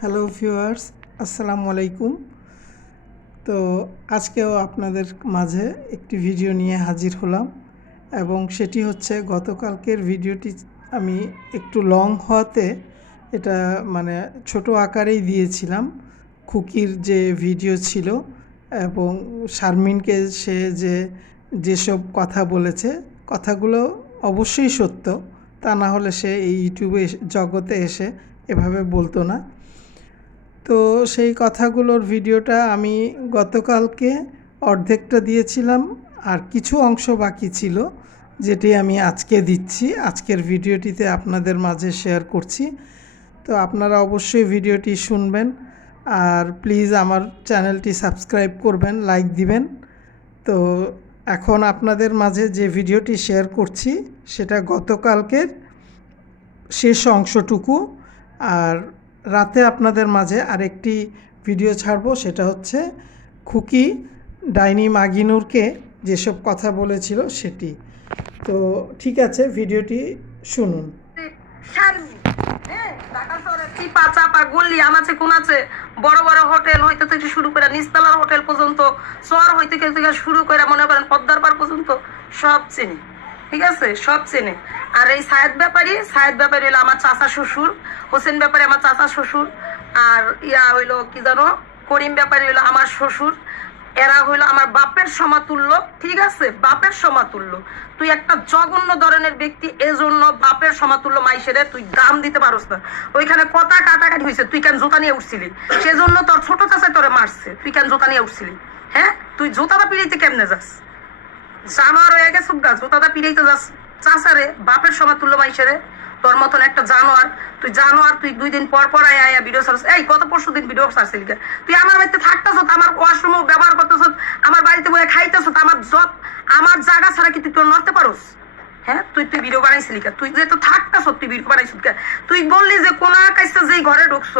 Hello viewers, আসসালামু আলাইকুম। তো আজকেও আপনাদের মাঝে একটি ভিডিও নিয়ে হাজির হলাম এবং সেটি হচ্ছে গতকালকের ভিডিওটি আমি একটু লং হওয়াতে এটা মানে ছোট আকারেই দিয়েছিলাম। খুকির যে ভিডিও ছিল এবং শারমিনকে সে যেসব কথা বলেছে, কথাগুলো অবশ্যই সত্য, তা না হলে সে এই ইউটিউবে জগতে এসে এভাবে বলতো না। তো সেই কথাগুলোর ভিডিওটা আমি গতকালকে অর্ধেকটা দিয়েছিলাম, আর কিছু অংশ বাকি ছিল যেটি আমি আজকে দিচ্ছি, আজকের ভিডিওটিতে আপনাদের মাঝে শেয়ার করছি। তো আপনারা অবশ্যই ভিডিওটি শুনবেন আর প্লিজ আমার চ্যানেলটি সাবস্ক্রাইব করবেন, লাইক দিবেন। তো এখন আপনাদের মাঝে যে ভিডিওটি শেয়ার করছি সেটা গতকালকের শেষ অংশটুকু, আর রাতে আপনাদের মাঝে আরেকটি ভিডিও ছাড়বো, সেটা হচ্ছে খুকি ডাইনি মাগিনুরকে যেসব কথা বলেছিল সেটি। তো ঠিক আছে, ভিডিওটি শুনুন। বড় বড় হোটেল হইতে থেকে শুরু করে নিচতলার হোটেল পর্যন্ত, শহর হইতে থেকে শুরু করে মনে করেন পদ্মার পার পর্যন্ত সব চিনি, ঠিক আছে, সব চেনে। আর এই সায়েদ ব্যাপারী হলো আমার চাচা শ্বশুর, হোসেন ব্যাপারী আমার চাচা শ্বশুর, আর ইয়া হইলো কি জানো, করিম ব্যাপারী হইলো আমার শ্বশুর। এরা হইলো আমার বাপের সমাতুল্য, ঠিক আছে, বাপের সমাতুল্য। তুই একটা জঘন্য ধরনের ব্যক্তি, এজন্য বাপের সমাতুল্য মাইসেরে তুই দাম দিতে পারস না। ওইখানে কথা কাটাকাটি হয়েছে, তুই কেন জোতা নিয়ে উঠছিলি, সেজন্য তোর ছোট চাচাই তোরে মারছে, তুই কেন জোতা নিয়ে উঠছিলি? হ্যাঁ, তুই জোতাটা পিড়িতে কেমনে যাস? জানোয়ার হয়ে গেছে গাছ, জোতাটা পিড়াইতে যাস চাচারে, বাপের সময় তুল্য মাইসেরে, তোর মতন একটা জানোয়ার। তুই জানোয়ার, তুই 2 দিন পর পর আয়া ভিডিও ছাড়ছ। এই গত পরশু দিন ভিডিও ছাড়ছিলি, তুই আমার বাড়িতে থাকতেছ, আমার ওয়াশরুম ব্যবহার করতেছ, আমার বাড়িতে বয়ে খাইতেছ, আমার জায়গা ছাড়া কি তুই তোর নড়তে পারোস? হ্যাঁ, তুই ভিডিও বানাইছিলি, তুই যে তো থাকতেছ, তুই ভিডিও বানাইছিস, তুই বললি যে কোন কাজটা যেই ঘরে ঢুকছ,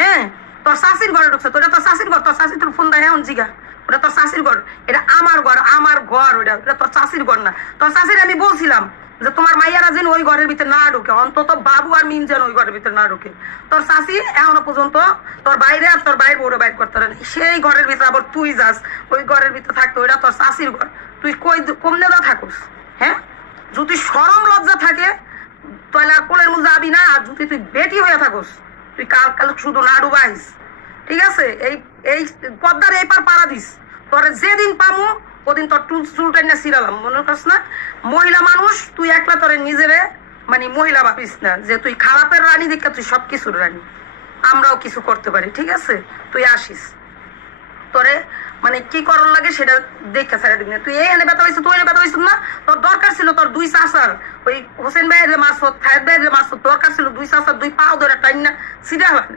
হ্যাঁ, তোর শাশির ঘরে ঢুকছ, তোর তোর শাশির ঘর, তোর শাশি তোর ফোন দেয় এখন জিগা, ওটা তোর শাশির ঘর, এটা আমার ঘর, আমার ঘর, ওটা তোর শাশির ঘর না। তোর শাশির আমি বলছিলাম যে তোমার মাইয়ারা যেন ওই ঘরের ভিতরে না ঢুকে, অন্তত বাবু আর মিম যেন ওই ঘরের ভিতরে না ঢুকে। তোর শাশি এখনো পর্যন্ত তোর বাইরে আর তোর বাইরে বড় বাইর করতে পারেন, সেই ঘরের ভিতরে আবার তুই যাস, ওই ঘরের ভিতরে থাকতো, ওইটা তোর শাশির ঘর। তুই কই কমনে দা থাকুস? হ্যাঁ, যদি সরম লজ্জা থাকে তাহলে আর কোলের মুজা আবি না। আর যদি তুই বেটি হয়ে থাকুস, তুই কাল কাল শুধু নাড়ু বাইস, ঠিক আছে? এই এই পদ্মার এই পার পাড়া দিস, তোর যেদিন পামু ওদিন তোর চুলটা নিয়ে সিরালাম, মনে করিস না? মহিলা মানুষ তুই একলা, তোর নিজেরে মানে মহিলা ভাবিস না যে তুই খারাপের রানী দেখে তুই সবকিছুর রানী। আমরাও কিছু করতে পারি, ঠিক আছে? তুই আসিস, তোরে মানে কি করণ লাগে সেটা দেখে ছেড়ে দিবি না। তুই এই এনে ব্যথা হয়েছে, তুই এনে ব্যথা হয়েছ না? তোর দরকার ছিল তোর 2 চাচার, ওই হোসেন ভাইয়ের মাসুদ, খায়েদ ভাইয়ের মাসুদ, দরকার ছিল 2 চাচার 2 পাও ধরে টাইম না সিধা হলেন,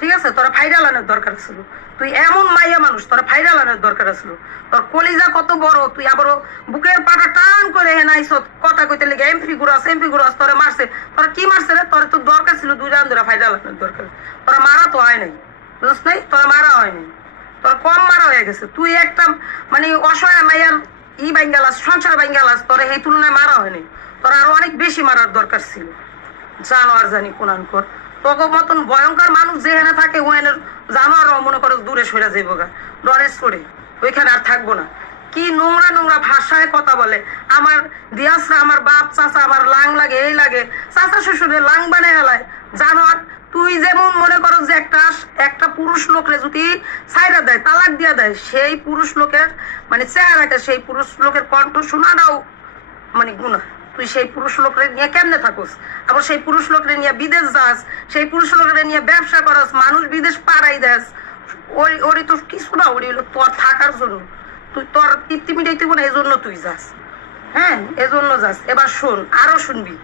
ঠিক আছে? তোরা ফাইরাল আনার দরকার ছিল। তুই এমন মাইয়া মানুষ, তোরা ফাইরাল আনার দরকার ছিল। তোর কলিজা কত বড়, তুই আবারও বুকের পাটা টান করে হেনাইছ কথা কইতে লেগে এমপি গুরাস তোরা মারছে। তোরা কি মারছে রে? তোর তো দরকার ছিল 2 রান ধরে ফাইরাল আনার দরকার। তোরা মারা তো হয় নাই, বুঝছ নাই? তোরা মারা হয়নি, তোর কম মারা হয়ে গেছে। তুই একটা মানে অসহায় মাইয়ার বাইঙ্গালাস, সংসার বাইঙ্গালাস, তোরা এই তুলনায় মারা হয়নি। তোর আরো অনেক বেশি মারার দরকার ছিল। জানোয়ার জানি কোনান কর, তোকে মতন ভয়ঙ্কর মানুষ যেখানে থাকে ওখানে জানোয়ার মনে করো দূরে সরে যাইব গা, ডরেস করে ওইখানে আর থাকবো না। কি নোংরা নোংরা ভাষায় কথা বলে, আমার দিয়াসরা, আমার বাপ চাচা আমার লাং লাগে, এই লাগে, চাচা শ্বশুরের লাং বানায় হেলায়। জানোয়ার, তুই যেমন মনে করো যে একটা পুরুষ লোকরে যদি ছাইরা দেয়, তালাক দিয়া দেয়, সেই পুরুষ লোকের মানে চেহারাকে, সেই পুরুষ লোকের কণ্ঠ শোনাটাও মানে গুণা। তুই সেই পুরুষ লোকরে নিয়ে কেমনে থাকুস? আবার সেই পুরুষ লোকরে নিয়ে বিদেশ যাস, সেই পুরুষ লোকরে নিয়ে ব্যবসা করস, মানুষ বিদেশ পাড়াই দেস, ওরই তো কিছু না, ওরই হলো তোর থাকার জন্য। তুই তোর তৃপ্তি মিটাইতে না, এই জন্য তুই যাস। হ্যাঁ, এজন্য যাস। এবার শোন, আরো শুনবি,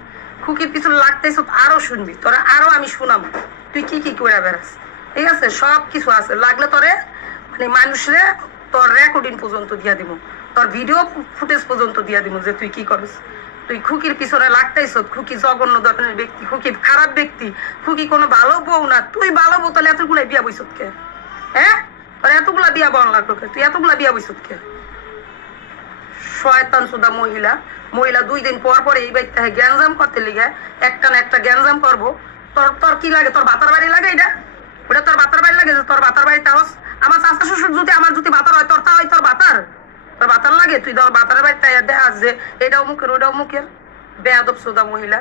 খুকির পিছনে লাগতেছ, আরো শুনবি, তোরা আরো আমি শুনাম তুই কি কি করে বেড়াস, ঠিক আছে? সব কিছু আছে, লাগলে তোরে মানে মানুষরে তোর রেকর্ডিং পর্যন্ত দিয়া দিব, তোর ভিডিও ফুটেজ পর্যন্ত দিয়া দিব যে তুই কি করিস। তুই খুকির পিছনে লাগতেছ, খুকি জঘন্য ধরনের ব্যক্তি, খুকি খারাপ ব্যক্তি, খুকি কোনো ভালো বউ না। তুই ভালো বউ, তাহলে এতগুলো বিয়া বইছত কে? হ্যাঁ, তোর এতগুলা বিয়া বন লাগলো কে? তুই এতগুলা বিয়া বইছত কে? শয়তান সুদা মহিলা, 2 দিন পর পর এই বাইতে গ্যাঞ্জাম করতে লিগে, একটা না একটা গ্যাঞ্জাম করবো। তোর তোর কি লাগে? তোর ভাতার বাড়ি লাগে এটা? যে তোর বাতার বাড়িতে হস, আমার চাচা শ্বশুর যদি আমার যদি বাতার হয় তোর তা হয় তোর বাতার লাগে, তুই ধর বাতার বাড়িতে দেখাস যে এটা অমুকের ওটা অমুকের, বেয়াদব সোদা মহিলা।